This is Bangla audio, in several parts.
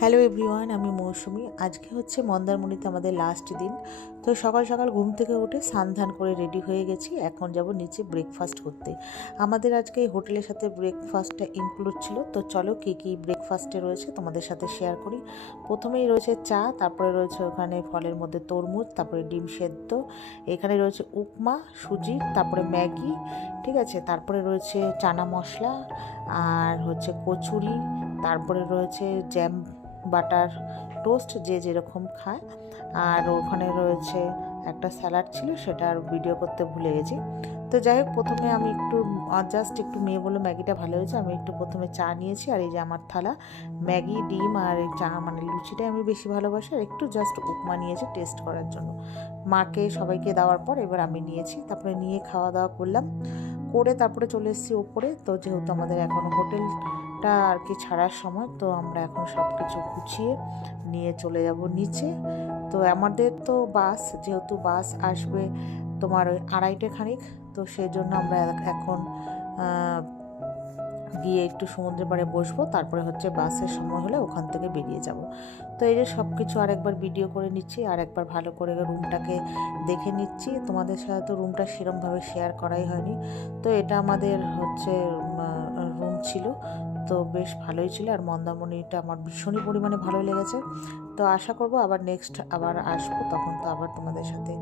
হ্যালো এভরিওয়ান, আমি মৌসুমি। আজকে হচ্ছে মন্দারমণিতে আমাদের লাস্ট দিন। তো সকাল সকাল ঘুম থেকে উঠে স্নান করে রেডি হয়ে গেছি। এখন যাব নিচে ব্রেকফাস্ট করতে। আমাদের আজকে এই হোটেলের সাথে ব্রেকফাস্টটা ইনক্লুড ছিল। তো চলো কী কী ব্রেকফাস্টে রয়েছে তোমাদের সাথে শেয়ার করি। প্রথমেই রয়েছে চা, তারপরে রয়েছে ওখানে ফলের মধ্যে তরমুজ, তারপরে ডিম সেদ্ধ, এখানে রয়েছে উপমা, সুজি, তারপরে ম্যাগি, ঠিক আছে, তারপরে রয়েছে চানা মশলা, আর হচ্ছে কচুরি, তারপরে রয়েছে জ্যাম, বাটার টোস্ট, যে যেরকম খায়। আর ওখানে রয়েছে একটা স্যালাড ছিল, সেটা আর ভিডিও করতে ভুলে গেছি। তো যাই হোক, প্রথমে আমি একটু মেয়ে বললো ম্যাগিটা ভালো হয়েছে, আমি একটু প্রথমে চা নিয়েছি। আর এই যে আমার থালা ম্যাগি, ডিম আর এই চা, মানে লুচিটাই আমি বেশি ভালোবাসি। আর একটু জাস্ট উপমা নিয়েছি টেস্ট করার জন্য। মাকে সবাইকে দেওয়ার পর এবার আমি নিয়েছি, তারপরে নিয়ে খাওয়া দাওয়া করলাম। করে তারপরে চলে এসেছি ওপরে। তো যেহেতু আমাদের এখনও হোটেলটা আর কি ছাড়ার সময়, তো আমরা এখন সব কিছু গুছিয়ে নিয়ে চলে যাব নিচে। তো আমাদের তো বাস, যেহেতু বাস আসবে তোমার ওই 2:30 খানিক, তো সেই জন্য আমরা এখন গিয়ে একটু সমুদ্রের পাড়ে বসবো, তারপরে হচ্ছে বাসের সময় হলে ওখান থেকে বেরিয়ে যাব। তো এই যে সব কিছু আরেকবার ভিডিও করে নিচ্ছি, আর একবার ভালো করে রুমটাকে দেখে নিচ্ছি। তোমাদের সাথে তো রুমটা সেরমভাবে শেয়ার করাই হয়নি। তো এটা আমাদের হচ্ছে রুম ছিল, তো বেশ ভালোই ছিল। আর মন্দারমণিটা আমার ভীষণই পরিমাণে ভালো লেগেছে। তো আশা করব আবার নেক্সট আবার আসবো, তখন তো আবার তোমাদের সাথে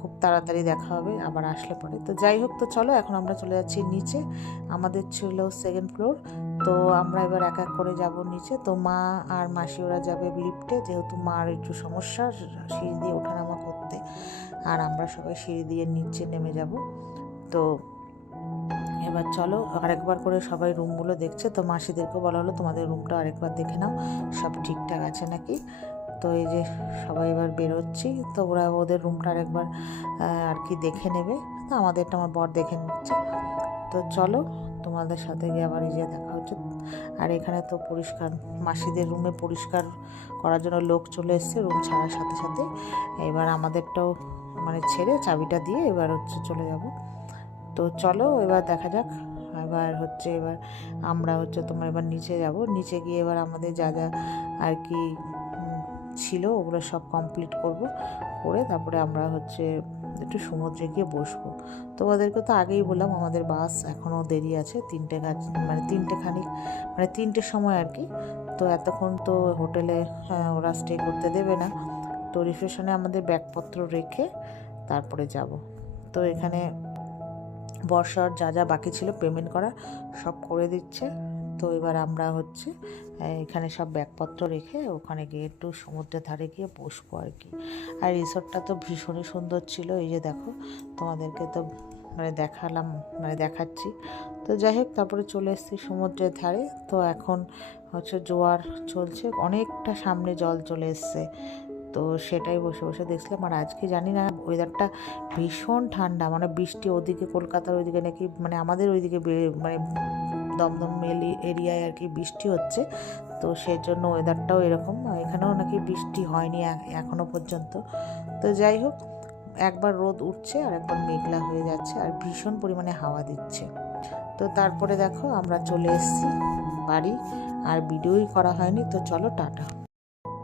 খুব তাড়াতাড়ি দেখা হবে আবার আসলে পরে। তো যাই হোক, তো চলো এখন আমরা চলে যাচ্ছি নিচে। আমাদের ছিল 2nd ফ্লোর। তো আমরা এবার এক এক করে যাব নিচে। তো মা আর মাসি ওরা যাবে লিফটে, যেহেতু মার একটু সমস্যা সিঁড়ি দিয়ে ওঠানামা করতে। আর আমরা সবাই সিঁড়ি দিয়ে নিচে নেমে যাব। তো এবার চলো আরেকবার করে সবাই রুমগুলো দেখছে। তো মাসিদেরকেও বলা হলো তোমাদের রুমটা আরেকবার দেখে নাও, সব ঠিকঠাক আছে নাকি। তো এই যে সবাই এবার বেরোচ্ছি। তো ওরা ওদের রুমটা আরেকবার আর কি দেখে নেবে। তো আমাদেরটা আমার বর দেখে নিচ্ছে। তো চলো তোমাদের সাথে গিয়ে আবার এই যে দেখা হচ্ছে। আর এখানে তো পরিষ্কার, মাসিদের রুমে পরিষ্কার করার জন্য লোক চলে এসছে রুম ছাড়ার সাথে সাথে। এবার আমাদেরটাও মানে ছেড়ে চাবিটা দিয়ে এবার হচ্ছে চলে যাব। তো চলো এবার দেখা যাক। এবার আমরা হচ্ছে তোমার এবার নিচে যাব। নিচে গিয়ে এবার আমাদের যা যা আর কি ছিল ওগুলো সব কমপ্লিট করে তারপরে আমরা হচ্ছে একটু সমুদ্রে গিয়ে বসবো। তোমাদেরকে তো আগেই বললাম আমাদের বাস এখনও দেরি আছে, 3টে খানিক, মানে 3টের সময় আর কি। তো এতক্ষণ তো হোটেলে ওরা স্টে করতে দেবে না। তো রিসেপশনে আমাদের ব্যাগপত্র রেখে তারপরে যাব। তো এখানে বর্ষার যা যা বাকি ছিল পেমেন্ট করা সব করে দিচ্ছে। তো এবার আমরা হচ্ছে এখানে সব ব্যাগপত্র রেখে ওখানে গিয়ে একটু সমুদ্রের ধারে গিয়ে বসবো আর কি। আর রিসোর্টটা তো ভীষণই সুন্দর ছিল, এই যে দেখো তোমাদেরকে তো দেখাচ্ছি। তো যাই হোক, তারপরে চলে এসেছি সমুদ্রের ধারে। তো এখন হচ্ছে জোয়ার চলছে, অনেকটা সামনে জল চলে এসছে। তো সেটাই বসে বসে দেখছিলাম। আর আজকে জানি না ওয়েদারটা ভীষণ ঠান্ডা, মানে বৃষ্টি ওদিকে কলকাতার ওইদিকে নাকি, মানে আমাদের ওইদিকে মানে দমদম এরিয়ায় আর কি বৃষ্টি হচ্ছে। তো সেই জন্য ওয়েদারটাও এরকম, এখানেও নাকি বৃষ্টি হয়নি এখনও পর্যন্ত। তো যাই হোক, একবার রোদ উঠছে আর একবার মেঘলা হয়ে যাচ্ছে, আর ভীষণ পরিমাণে হাওয়া দিচ্ছে। তো তারপরে দেখো আমরা চলে এসেছি বাড়ি, আর ভিডিওই করা হয়নি। তো চলো টাটা।